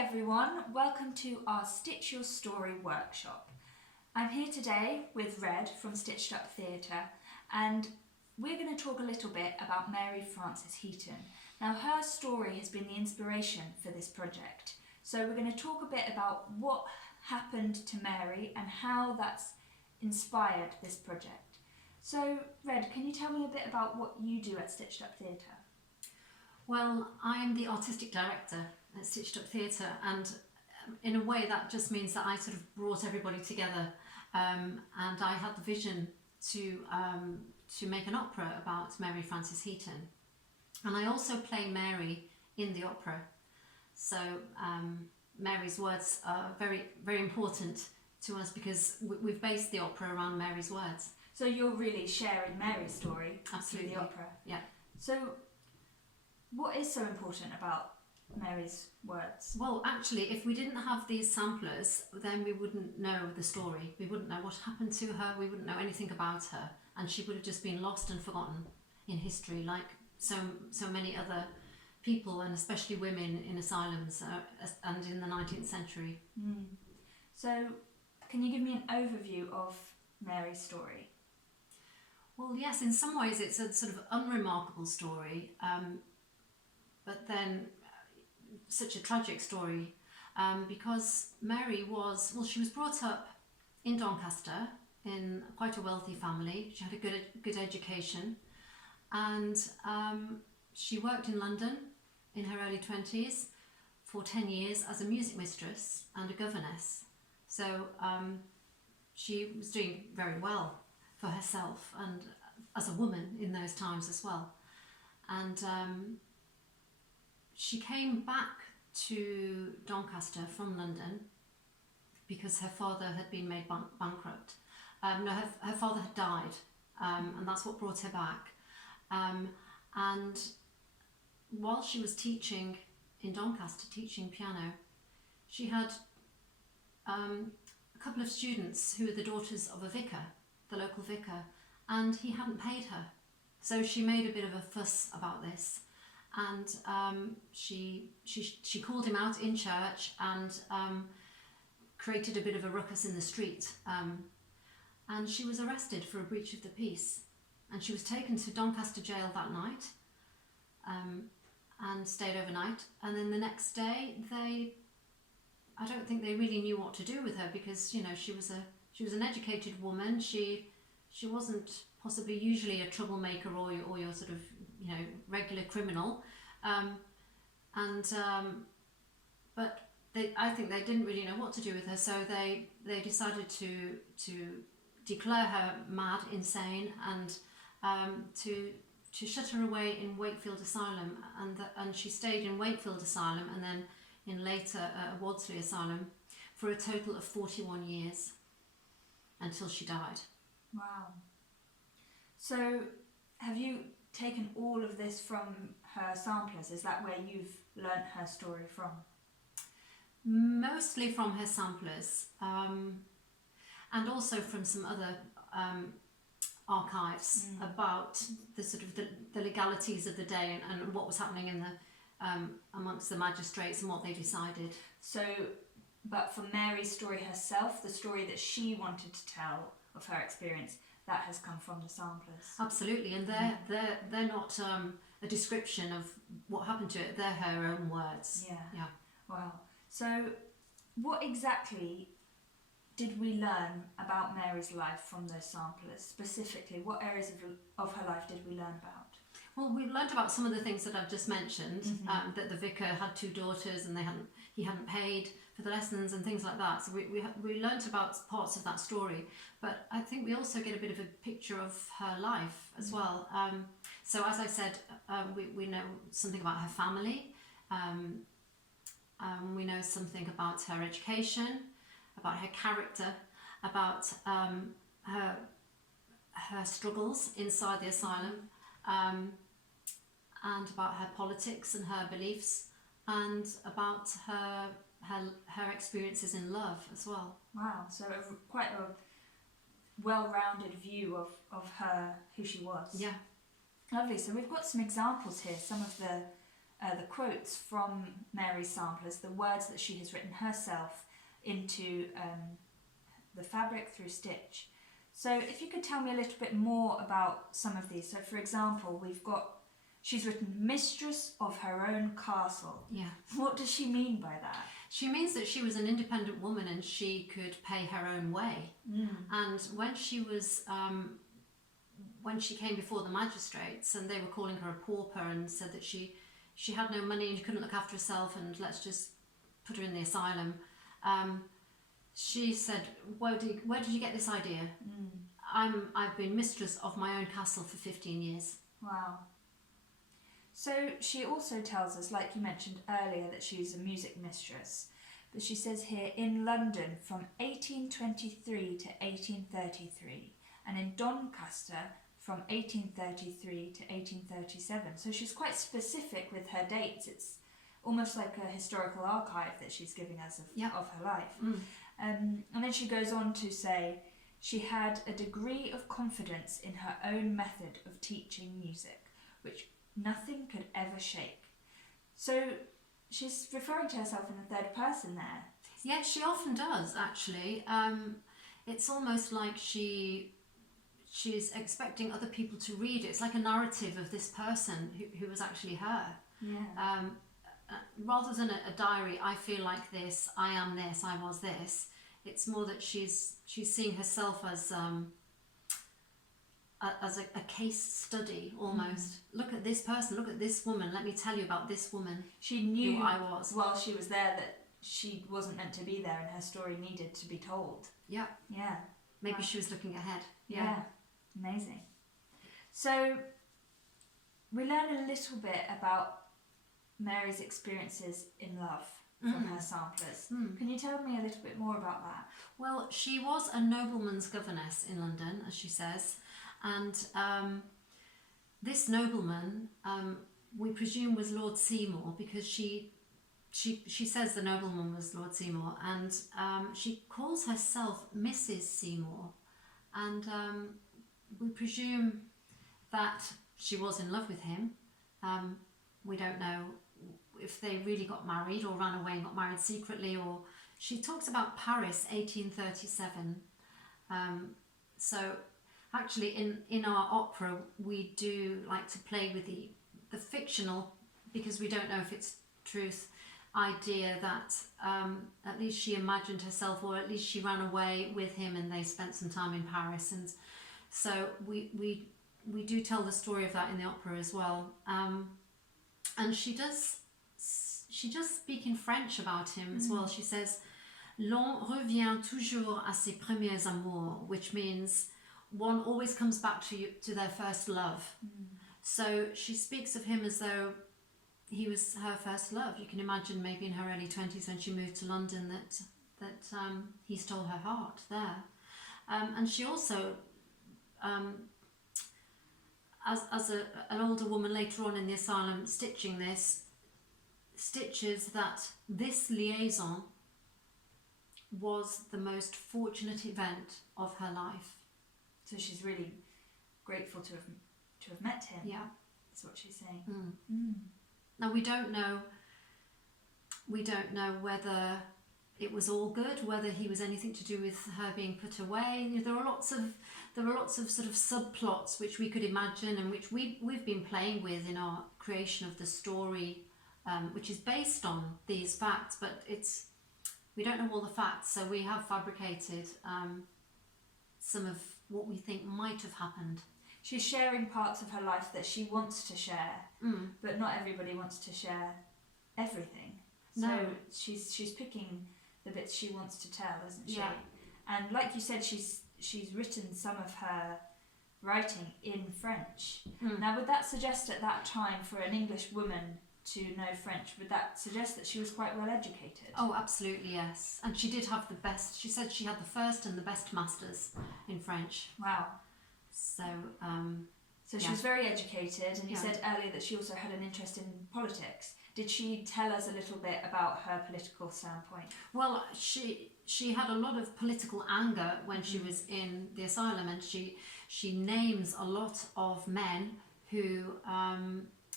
everyone, welcome to our Stitch Your Story workshop. I'm here today with Red from Stitched Up Theatre, and we're going to talk a little bit about Mary Frances Heaton. Now, her story has been the inspiration for this project, so we're going to talk a bit about what happened to Mary and how that's inspired this project. So, Red, can you tell me a bit about what you do at Stitched Up Theatre? Well, I'm the artistic director at Stitched Up Theatre, and in a way that just means that I sort of brought everybody together, and I had the vision to make an opera about Mary Frances Heaton, and I also play Mary in the opera. So Mary's words are very, very important to us because we've based the opera around Mary's words. So you're really sharing Mary's story through the opera? Yeah. So what is so important about Mary's words? Well, actually, if we didn't have these samplers, then we wouldn't know the story. We wouldn't know what happened to her. We wouldn't know anything about her, and she would have just been lost and forgotten in history, like so many other people, and especially women in asylums and in the 19th century. So, can you give me an overview of Mary's story? Well, yes, in some ways it's a sort of unremarkable story, but then such a tragic story, because Mary she was brought up in Doncaster in quite a wealthy family. She had a good education, and she worked in London in her early 20s for 10 years as a music mistress and a governess. So she was doing very well for herself and as a woman in those times as well. And she came back to Doncaster from London because her father had been made bankrupt. Her father had died, and that's what brought her back. And while she was teaching in Doncaster, teaching piano, she had a couple of students who were the daughters of a vicar, the local vicar, and he hadn't paid her. So she made a bit of a fuss about this, and she called him out in church and created a bit of a ruckus in the street, and she was arrested for a breach of the peace, and she was taken to Doncaster jail that night, and stayed overnight. And then the next day I don't think they really knew what to do with her, because she was an educated woman. She wasn't possibly usually a troublemaker or your sort of regular criminal, but I think they didn't really know what to do with her, so they decided to declare her mad, insane, and to shut her away in Wakefield Asylum, and she stayed in Wakefield Asylum and then in later Wadsley Asylum for a total of 41 years until she died. Wow. So have you taken all of this from her samplers? Is that where you've learnt her story from? Mostly from her samplers, and also from some other archives about the sort of the legalities of the day and what was happening in the amongst the magistrates and what they decided. So, but for Mary's story herself, the story that she wanted to tell of her experience, that has come from the samplers. Absolutely, and they're not a description of what happened to it. They're her own words. Yeah. Wow. So, what exactly did we learn about Mary's life from those samplers? Specifically, what areas of her life did we learn about? Well, we learned about some of the things that I've just mentioned, that the vicar had two daughters and he hadn't paid for the lessons and things like that. So we learnt about parts of that story, but I think we also get a bit of a picture of her life as well. So as I said, we know something about her family, we know something about her education, about her character, about her struggles inside the asylum, and about her politics and her beliefs, and about her experiences in love as well. Wow, so quite a well-rounded view of her, who she was. Yeah. Lovely. So we've got some examples here, some of the the quotes from Mary's samplers, the words that she has written herself into the fabric through stitch. So if you could tell me a little bit more about some of these. So for example, she's written Mistress of her own castle. Yeah. What does she mean by that? She means that she was an independent woman and she could pay her own way. And when she was, when she came before the magistrates and they were calling her a pauper and said that she had no money and she couldn't look after herself and let's just put her in the asylum, she said, where did you get this idea? I've been mistress of my own castle for 15 years. Wow. So she also tells us, like you mentioned earlier, that she's a music mistress. But she says here, in London from 1823 to 1833, and in Doncaster from 1833 to 1837. So she's quite specific with her dates. It's almost like a historical archive that she's giving us of her life. And then she goes on to say, she had a degree of confidence in her own method of teaching music, which nothing could ever shake. So she's referring to herself in the third person there. Yeah, she often does, actually. It's almost like she's expecting other people to read it. It's like a narrative of this person who was actually her. Yeah. Rather than a diary, I feel like this, I am this, I was this. It's more that she's seeing herself as a case study almost. Look at this person, look at this woman, let me tell you about this woman. She knew who I was while she was there that she wasn't meant to be there and her story needed to be told. Yeah. Yeah. Maybe Wow. she was looking ahead. Yeah. Amazing. So we learn a little bit about Mary's experiences in love from her samplers. Can you tell me a little bit more about that? Well, she was a nobleman's governess in London, as she says, and this nobleman, we presume, was Lord Seymour, because she says the nobleman was Lord Seymour, and she calls herself Mrs. Seymour, and we presume that she was in love with him. We don't know if they really got married or ran away and got married secretly, or she talks about Paris 1837. So actually in our opera we do like to play with the fictional, because we don't know if it's truth, idea that at least she imagined herself, or at least she ran away with him and they spent some time in Paris, and so we do tell the story of that in the opera as well. And she does speak in French about him as well. She says, "L'on revient toujours à ses premiers amours," which means one always comes back to their first love. So she speaks of him as though he was her first love. You can imagine maybe in her early 20s when she moved to London that he stole her heart there. And she also, as an older woman later on in the asylum stitching this, stitches that this liaison was the most fortunate event of her life. So she's really grateful to have met him. Yeah, that's what she's saying. Now we don't know whether it was all good, whether he was anything to do with her being put away. There are lots of sort of subplots which we could imagine, and which we've been playing with in our creation of the story, which is based on these facts, but we don't know all the facts, so we have fabricated some of what we think might have happened. She's sharing parts of her life that she wants to share, but not everybody wants to share everything. So No. she's picking the bits she wants to tell, isn't she? Yeah. And like you said, she's written some of her writing in French. Now, would that suggest at that time for an English woman to know French, would that suggest that she was quite well educated? Oh, absolutely, yes. And she did have the best, she said she had the first and the best masters in French. Wow. So, She yeah. was very educated, and you Yeah. said earlier that she also had an interest in politics. Did she tell us a little bit about her political standpoint? well, she had a lot of political anger when she was in the asylum, and she names a lot of men who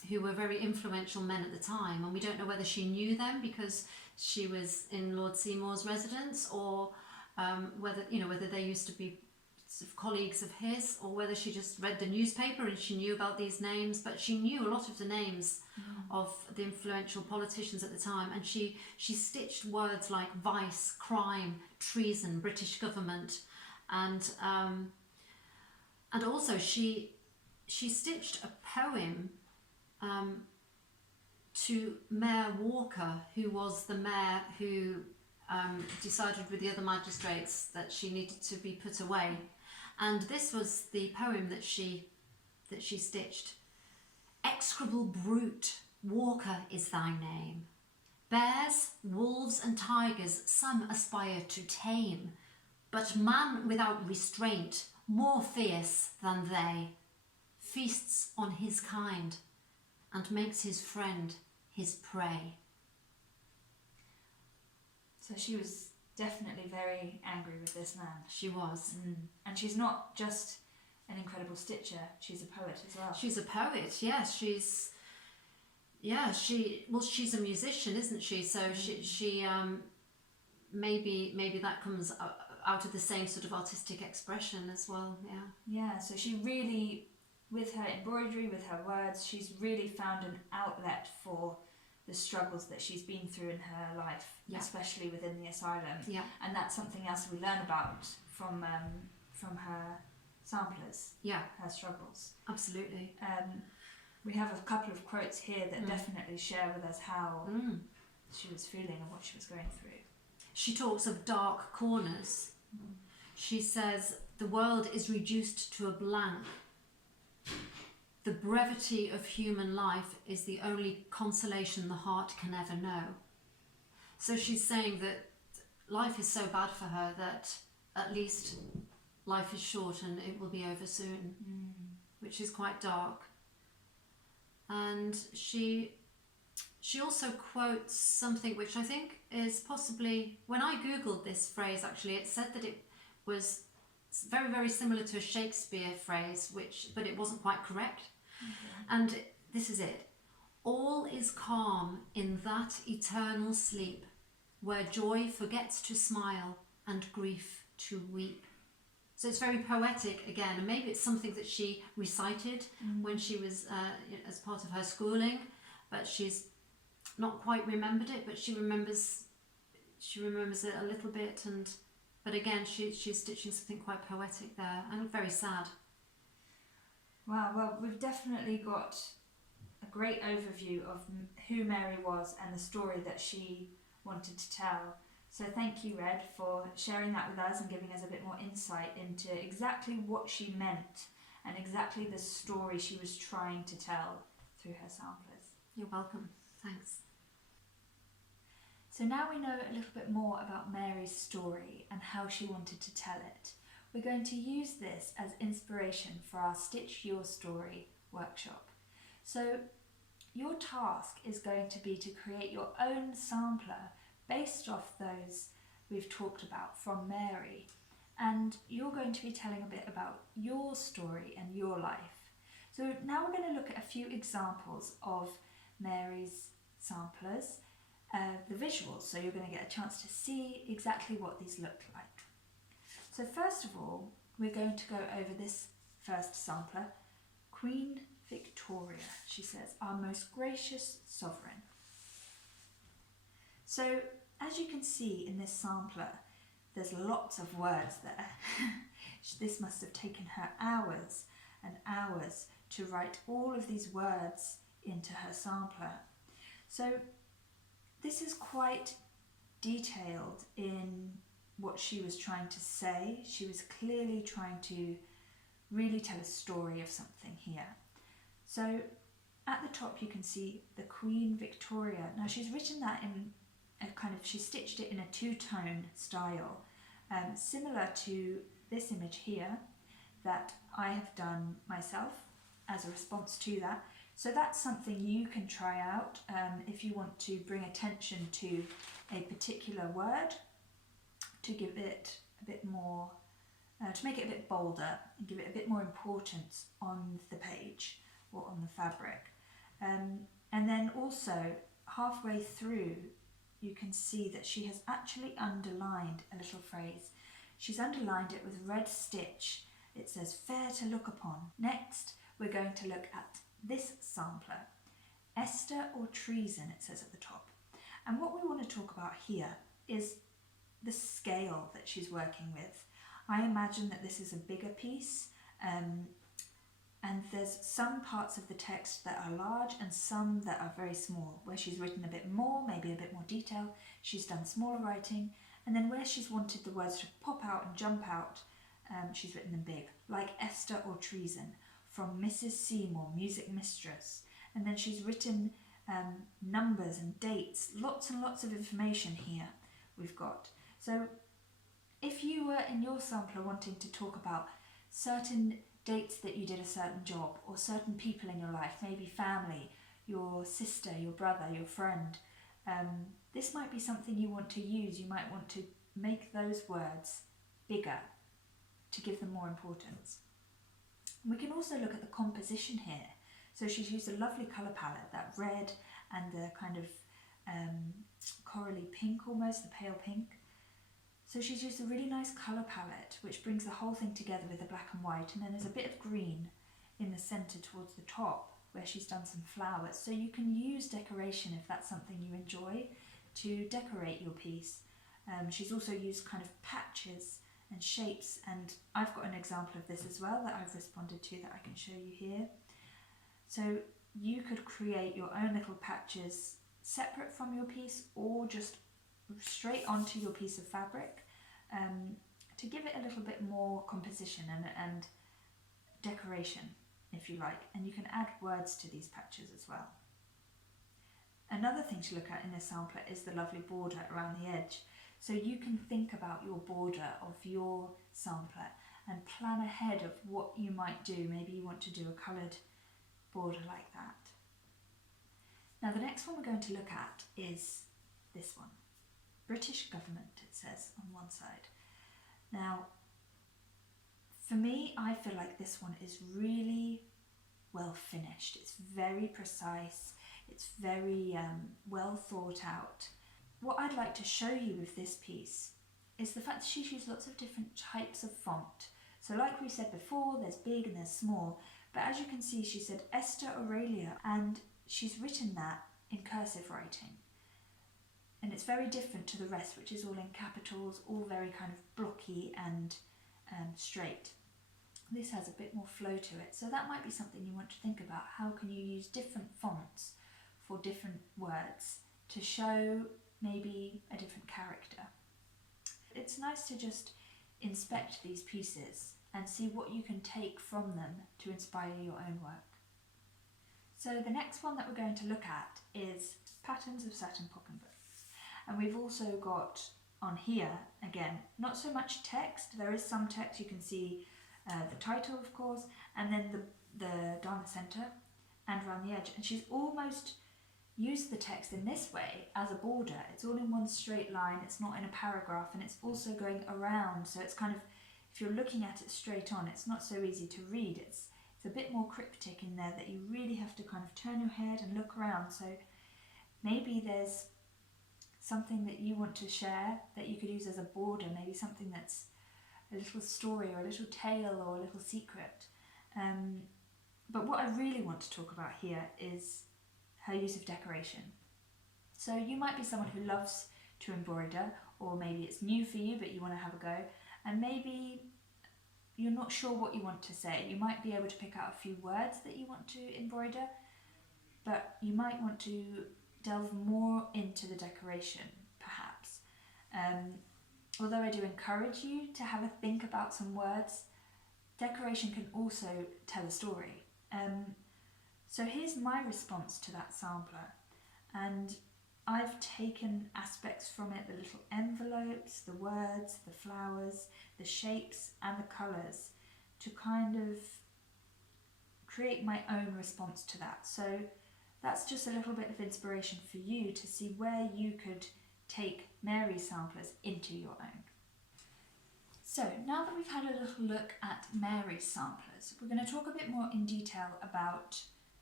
who were very influential men at the time, and we don't know whether she knew them because she was in Lord Seymour's residence, or whether they used to be sort of colleagues of his, or whether she just read the newspaper and she knew about these names. But she knew a lot of the names of the influential politicians at the time, and she stitched words like vice, crime, treason, British government, and also she stitched a poem to Mayor Walker, who was the mayor who decided with the other magistrates that she needed to be put away. And this was the poem that she stitched. Execrable brute, Walker is thy name. Bears, wolves and tigers some aspire to tame, but man without restraint, more fierce than they, feasts on his kind and makes his friend his prey. So she was definitely very angry with this man. She was. And she's not just an incredible stitcher, she's a poet as well. She's a poet, yes. She's a musician, isn't she? So she maybe that comes out of the same sort of artistic expression as well. Yeah, so she really, with her embroidery, with her words, she's really found an outlet for the struggles that she's been through in her life, especially within the asylum. And that's something else we learn about from her samplers. Her struggles. Absolutely. We have a couple of quotes here that definitely share with us how she was feeling and what she was going through. She talks of dark corners. She says, the world is reduced to a blank. The brevity of human life is the only consolation the heart can ever know. So she's saying that life is so bad for her that at least life is short and it will be over soon, which is quite dark. And she also quotes something which I think is possibly, when I googled this phrase actually, it said that it was very, very similar to a Shakespeare phrase, but it wasn't quite correct. And this is it. All is calm in that eternal sleep, where joy forgets to smile and grief to weep. So it's very poetic again, and maybe it's something that she recited when she was as part of her schooling, but she's not quite remembered it, but she remembers it a little bit, but again she's stitching something quite poetic there and very sad. Wow, well, we've definitely got a great overview of who Mary was and the story that she wanted to tell. So thank you, Red, for sharing that with us and giving us a bit more insight into exactly what she meant and exactly the story she was trying to tell through her samplers. You're welcome. Thanks. So now we know a little bit more about Mary's story and how she wanted to tell it. We're going to use this as inspiration for our Stitch Your Story workshop. So your task is going to be to create your own sampler based off those we've talked about from Mary, and you're going to be telling a bit about your story and your life. So now we're going to look at a few examples of Mary's samplers, the visuals, so you're going to get a chance to see exactly what these look like. So first of all, we're going to go over this first sampler, Queen Victoria, she says, our most gracious sovereign. So as you can see in this sampler, there's lots of words there. This must have taken her hours and hours to write all of these words into her sampler. So this is quite detailed in what she was trying to say. She was clearly trying to really tell a story of something here. So at the top you can see the Queen Victoria. Now she's written that in a kind of, she stitched it in a two-tone style, similar to this image here that I have done myself as a response to that. So that's something you can try out if you want to bring attention to a particular word, to give it a bit more, to make it a bit bolder and give it a bit more importance on the page or on the fabric. And then also halfway through you can see that she has actually underlined a little phrase. She's underlined it with red stitch. It says fair to look upon. Next we're going to look at this sampler, Esther or treason, it says at the top. And what we want to talk about here is the scale that she's working with. I imagine that this is a bigger piece, and there's some parts of the text that are large and some that are very small, where she's written a bit more, maybe a bit more detail, she's done smaller writing, and then where she's wanted the words to pop out and jump out, she's written them big, like Esther or treason, from Mrs. Seymour, Music Mistress. And then she's written numbers and dates, lots and lots of information here we've got. So if you were in your sampler wanting to talk about certain dates that you did a certain job, or certain people in your life, maybe family, your sister, your brother, your friend, this might be something you want to use. You might want to make those words bigger to give them more importance. We can also look at the composition here. So she's used a lovely colour palette, that red and the kind of corally pink almost, the pale pink. So she's used a really nice colour palette which brings the whole thing together with the black and white, and then there's a bit of green in the centre towards the top where she's done some flowers. So you can use decoration if that's something you enjoy to decorate your piece. She's also used kind of patches and shapes, and I've got an example of this as well that I've responded to that I can show you here. So you could create your own little patches separate from your piece, or just straight onto your piece of fabric, to give it a little bit more composition and decoration, if you like, and you can add words to these patches as well. Another thing to look at in this sampler is the lovely border around the edge. So you can think about your border of your sampler and plan ahead of what you might do. Maybe you want to do a coloured border like that. Now the next one we're going to look at is this one. British government, it says on one side. Now, for me, I feel like this one is really well finished. It's very precise. It's very well thought out. What I'd like to show you with this piece is the fact that she's used lots of different types of font. So like we said before, there's big and there's small, but as you can see, she said Esther Aurelia, and she's written that in cursive writing. And it's very different to the rest, which is all in capitals, all very kind of blocky and straight. This has a bit more flow to it, so that might be something you want to think about. How can you use different fonts for different words to show maybe a different character? It's nice to just inspect these pieces and see what you can take from them to inspire your own work. So the next one that we're going to look at is Patterns of Satin pocketbooks. And we've also got on here, again, not so much text. There is some text. You can see the title, of course, and then the down the centre and around the edge. And she's almost used the text in this way as a border. It's all in one straight line. It's not in a paragraph, and it's also going around. So it's kind of, if you're looking at it straight on, it's not so easy to read. It's a bit more cryptic in there, that you really have to kind of turn your head and look around. So maybe there's something that you want to share that you could use as a border, maybe something that's a little story or a little tale or a little secret. But what I really want to talk about here is her use of decoration. So you might be someone who loves to embroider, or maybe it's new for you but you want to have a go, and maybe you're not sure what you want to say. You might be able to pick out a few words that you want to embroider, but you might want to delve more into the decoration, perhaps. Although I do encourage you to have a think about some words, decoration can also tell a story. So here's my response to that sampler, and I've taken aspects from it, the little envelopes, the words, the flowers, the shapes and the colours, to kind of create my own response to that. So that's just a little bit of inspiration for you to see where you could take Mary's samplers into your own. So now that we've had a little look at Mary's samplers, we're going to talk a bit more in detail about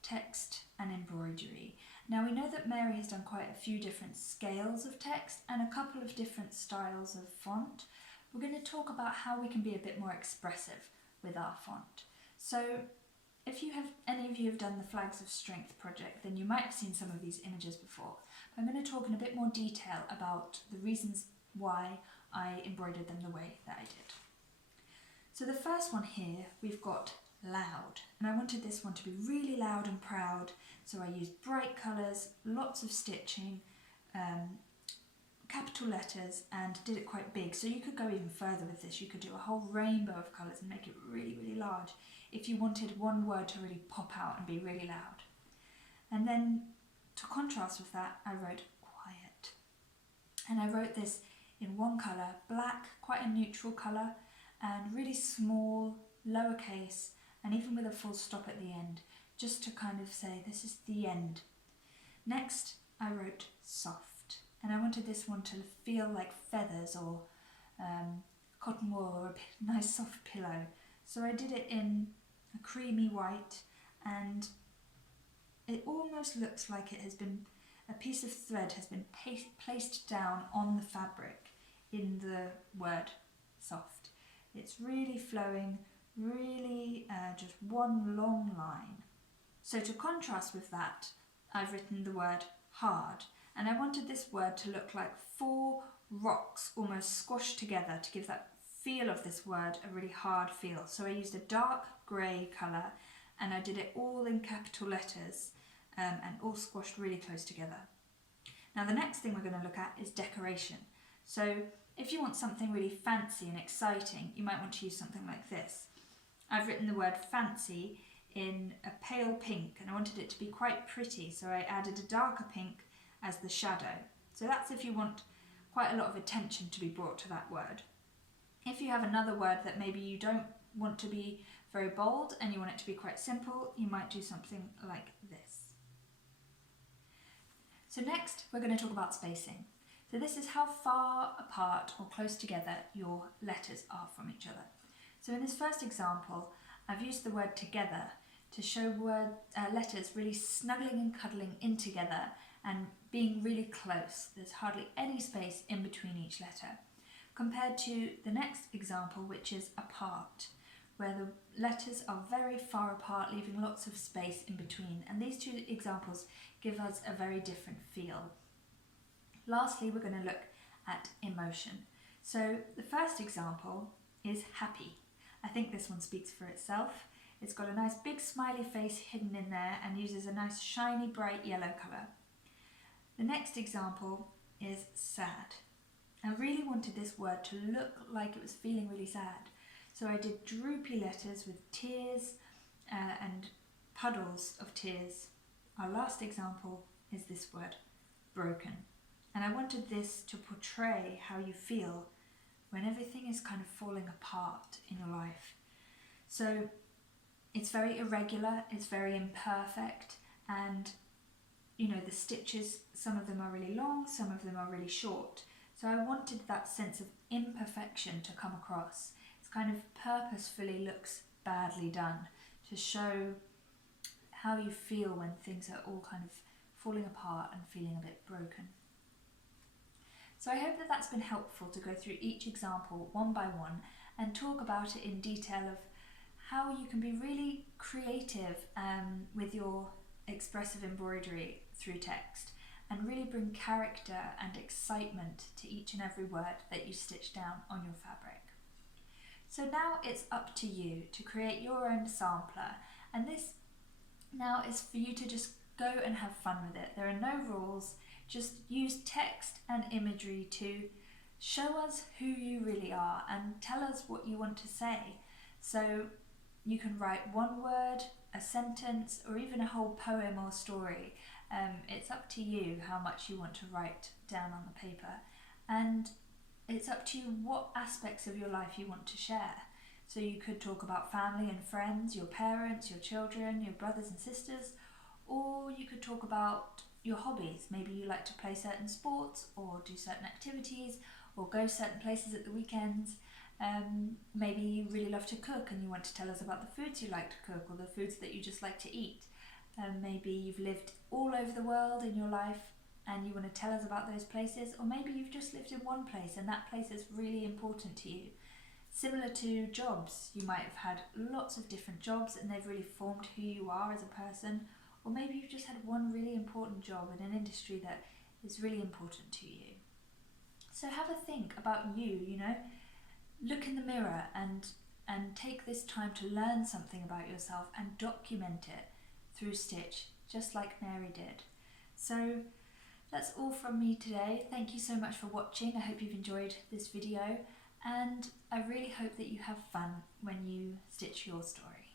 text and embroidery. Now we know that Mary has done quite a few different scales of text and a couple of different styles of font. We're going to talk about how we can be a bit more expressive with our font. So if any of you have done the Flags of Strength project, then you might have seen some of these images before. I'm going to talk in a bit more detail about the reasons why I embroidered them the way that I did. So the first one here, we've got loud, and I wanted this one to be really loud and proud, so I used bright colours, lots of stitching, capital letters, and did it quite big. So you could go even further with this. You could do a whole rainbow of colours and make it really, really large if you wanted one word to really pop out and be really loud. And then to contrast with that, I wrote quiet. And I wrote this in one colour, black, quite a neutral colour, and really small, lowercase, and even with a full stop at the end, just to kind of say this is the end. Next, I wrote soft, and I wanted this one to feel like feathers or cotton wool or a nice soft pillow. So I did it in a creamy white, and it almost looks like a piece of thread has been placed down on the fabric in the word soft. It's really flowing, really just one long line. So to contrast with that, I've written the word hard, and I wanted this word to look like 4 rocks almost squashed together to give that feel of this word a really hard feel. So I used a dark grey colour, and I did it all in capital letters and all squashed really close together. Now the next thing we're going to look at is decoration. So if you want something really fancy and exciting, you might want to use something like this. I've written the word fancy in a pale pink, and I wanted it to be quite pretty, so I added a darker pink as the shadow. So that's if you want quite a lot of attention to be brought to that word. If you have another word that maybe you don't want to be very bold and you want it to be quite simple, you might do something like this. So next we're going to talk about spacing. So this is how far apart or close together your letters are from each other. So in this first example, I've used the word together to show letters really snuggling and cuddling in together and being really close. There's hardly any space in between each letter, compared to the next example, which is apart, where the letters are very far apart, leaving lots of space in between. And these two examples give us a very different feel. Lastly, we're going to look at emotion. So the first example is happy. I think this one speaks for itself. It's got a nice big smiley face hidden in there and uses a nice shiny bright yellow colour. The next example is sad. I really wanted this word to look like it was feeling really sad. So I did droopy letters with tears and puddles of tears. Our last example is this word, broken. And I wanted this to portray how you feel when everything is kind of falling apart in your life. So it's very irregular, it's very imperfect, and you know, the stitches, some of them are really long, some of them are really short. So I wanted that sense of imperfection to come across. It's kind of purposefully looks badly done to show how you feel when things are all kind of falling apart and feeling a bit broken. So I hope that that's been helpful to go through each example one by one and talk about it in detail of how you can be really creative with your expressive embroidery through text and really bring character and excitement to each and every word that you stitch down on your fabric. So now it's up to you to create your own sampler, and this now is for you to just go and have fun with it. There are no rules, just use text and imagery to show us who you really are and tell us what you want to say. So you can write one word, a sentence, or even a whole poem or story. It's up to you how much you want to write down on the paper, and it's up to you what aspects of your life you want to share. So you could talk about family and friends, your parents, your children, your brothers and sisters, or you could talk about your hobbies. Maybe you like to play certain sports or do certain activities or go certain places at the weekends. Maybe you really love to cook and you want to tell us about the foods you like to cook or the foods that you just like to eat. Maybe you've lived all over the world in your life and you want to tell us about those places, or maybe you've just lived in one place and that place is really important to you. Similar to jobs, you might have had lots of different jobs and they've really formed who you are as a person, or maybe you've just had one really important job in an industry that is really important to you. So have a think about you, look in the mirror and take this time to learn something about yourself and document it through stitch, just like Mary did. So that's all from me today. Thank you so much for watching. I hope you've enjoyed this video, and I really hope that you have fun when you stitch your story.